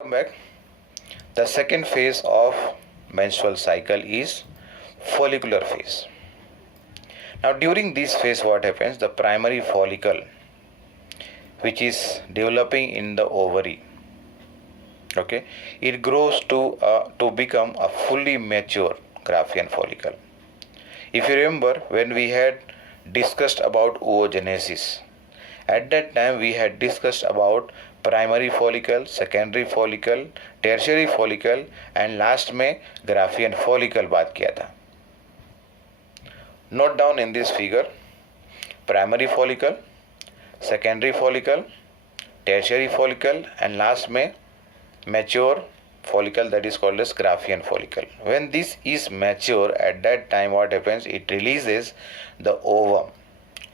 Welcome back. The second phase of menstrual cycle is follicular phase. Now during this phase what happens? The primary follicle which is developing in the ovary, okay, it grows to become a fully mature Graafian follicle. If you remember when we had discussed about oogenesis, at that time we had discussed about primary follicle, secondary follicle, tertiary follicle and last में Graafian follicle बात किया था. Note down in this figure primary follicle, secondary follicle, tertiary follicle and last में mature follicle, that is called as Graafian follicle. When this is mature, at that time what happens? It releases the ovum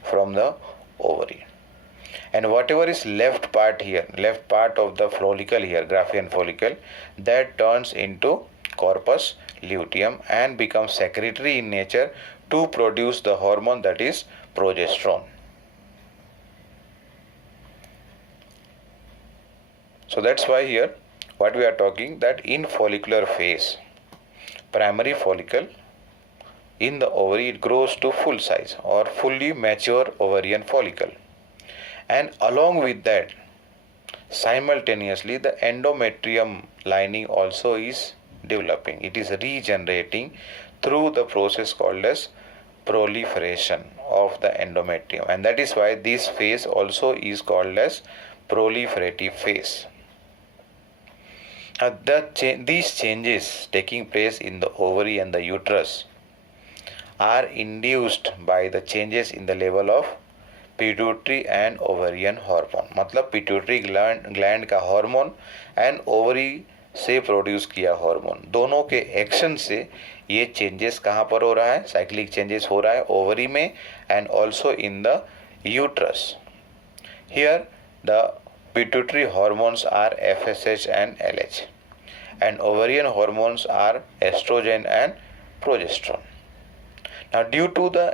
from the ovary, and whatever is left part here, left part of the follicle here, Graafian follicle, that turns into corpus luteum and becomes secretory in nature to produce the hormone, that is progesterone. So that's why here what we are talking, that in follicular phase, primary follicle in the ovary, it grows to full size or fully mature ovarian follicle, and along with that simultaneously the endometrium lining also is developing. It is regenerating through the process called as proliferation of the endometrium, and that is why this phase also is called as proliferative phase. These changes taking place in the ovary and the uterus are induced by the changes in the level of pituitary and ovarian hormone. मतलब pituitary gland का hormone and ovary से produce किया hormone, दोनों के action से ये changes कहाँ पर हो रहा है? साइक्लिक चेंजेस हो रहा है ओवरी में and also in the uterus. Here the pituitary hormones are FSH and LH, and ovarian hormones are estrogen and progesterone. Now due to the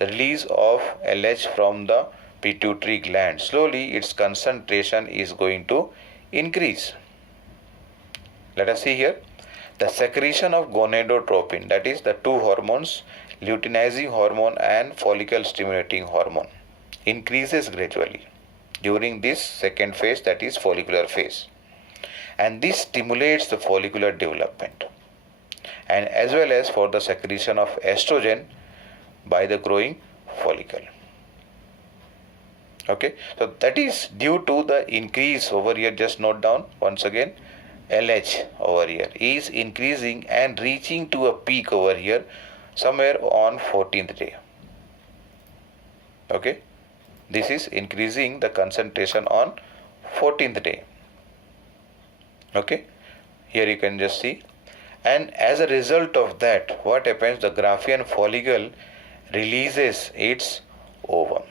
release of LH from the pituitary gland, slowly its concentration is going to increase. Let us see here. The secretion of gonadotropin, that is the two hormones, luteinizing hormone and follicle stimulating hormone, increases gradually during this second phase, that is follicular phase, and this stimulates the follicular development and as well as for the secretion of estrogen by the growing follicle. Okay, so that is due to the increase over here. Just note down once again, LH over here is increasing and reaching to a peak over here somewhere on 14th day. Okay, this is increasing the concentration on 14th day. Okay, here you can just see, and as a result of that what happens? The Graafian follicle releases its ovum,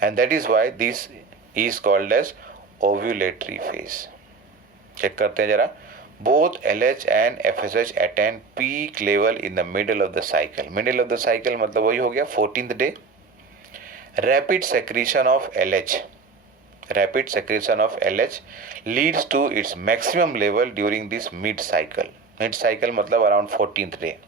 and that is why this is called as ovulatory phase. Check करते हैं जरा. Both LH and FSH attain peak level in the middle of the cycle. Middle of the cycle मतलब वही हो गया 14th day. Rapid secretion of LH leads to its maximum level during this mid cycle. Mid cycle मतलब around 14th day,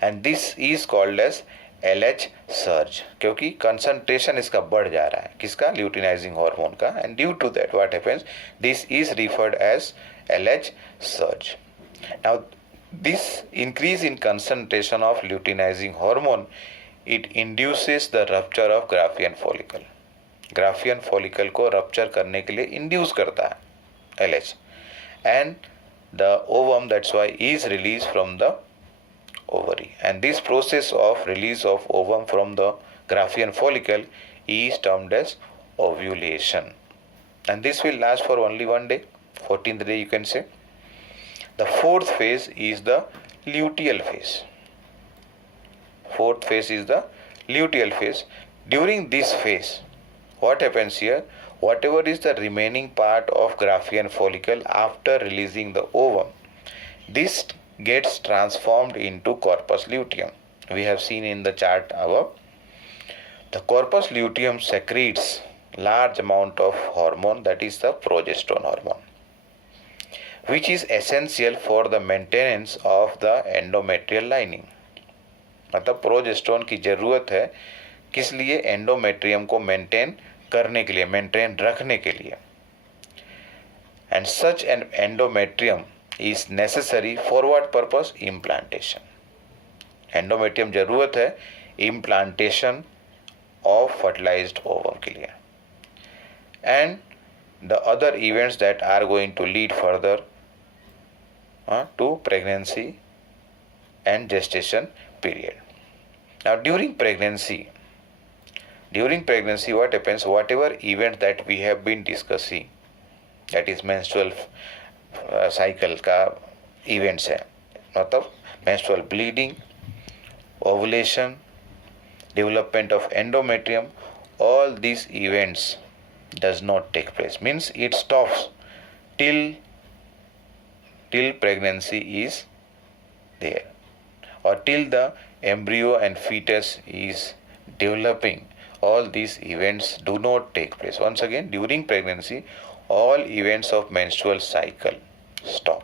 and this is called as LH surge, क्योंकि concentration इसका बढ़ जा रहा है, किसका? luteinizing hormone का, and due to that what happens? This is referred as LH surge. Now this increase in concentration of luteinizing hormone, it induces the rupture of Graafian follicle. Graafian follicle को rupture करने के लिए induce करता है LH, and the ovum, that's why, is released from the ovary, and this process of release of ovum from the Graafian follicle is termed as ovulation, and this will last for only one day, 14th day you can say. The fourth phase is the luteal phase. Fourth phase is the luteal phase. During this phase what happens here? Whatever is the remaining part of Graafian follicle after releasing the ovum, this gets transformed into corpus luteum. We have seen in the chart above. The corpus luteum secretes large amount of hormone, that is the progesterone hormone, which is essential for the maintenance of the endometrial lining. मतलब progesterone की ज़रूरत है किस लिए? Endometrium को maintain करने के लिए, मेंटेन रखने के लिए. And such an endometrium is necessary for what purpose? Implantation. Endometrium जरूरत है इम्प्लांटेशन ऑफ फर्टिलाइज्ड ओवम के लिए. And the other events that are going to lead further to pregnancy and gestation period. Now during pregnancy what happens? Whatever event that we have been discussing, that is menstrual cycle का events है, मतलब menstrual bleeding, ovulation, development of endometrium, all these events does not take place, means it stops till pregnancy is there, or till the embryo and fetus is developing. All these events do not take place. Once again, during pregnancy all events of menstrual cycle stop,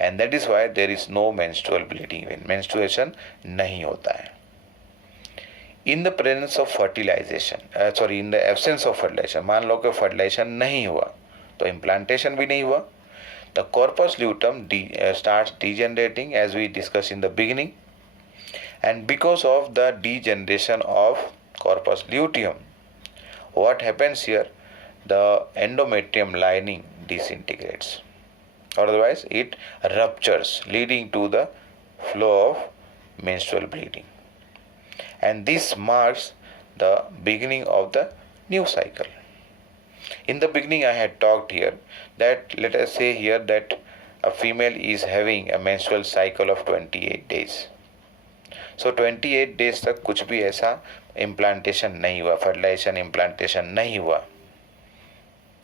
and that is why there is no menstrual bleeding event. Menstruation नहीं होता है. In the presence of fertilization, in the absence of fertilization, मान लो कि fertilization नहीं हुआ तो implantation भी नहीं हुआ. The corpus luteum starts degenerating, as we discussed in the beginning, and because of the degeneration of corpus luteum, what happens here? The endometrium lining disintegrates, otherwise it ruptures, leading to the flow of menstrual bleeding, and this marks the beginning of the new cycle. In the beginning I had talked here that, let us say here that a female is having a menstrual cycle of 28 days. So 28 days तक कुछ भी ऐसा implantation नहीं हुआ, fertilization implantation नहीं हुआ.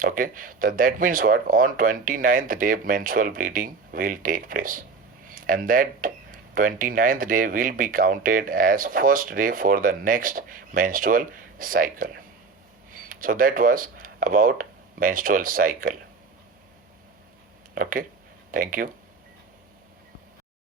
Okay, so that means what? On 29th day menstrual bleeding will take place, and that 29th day will be counted as first day for the next menstrual cycle. So that was about menstrual cycle. Okay, thank you.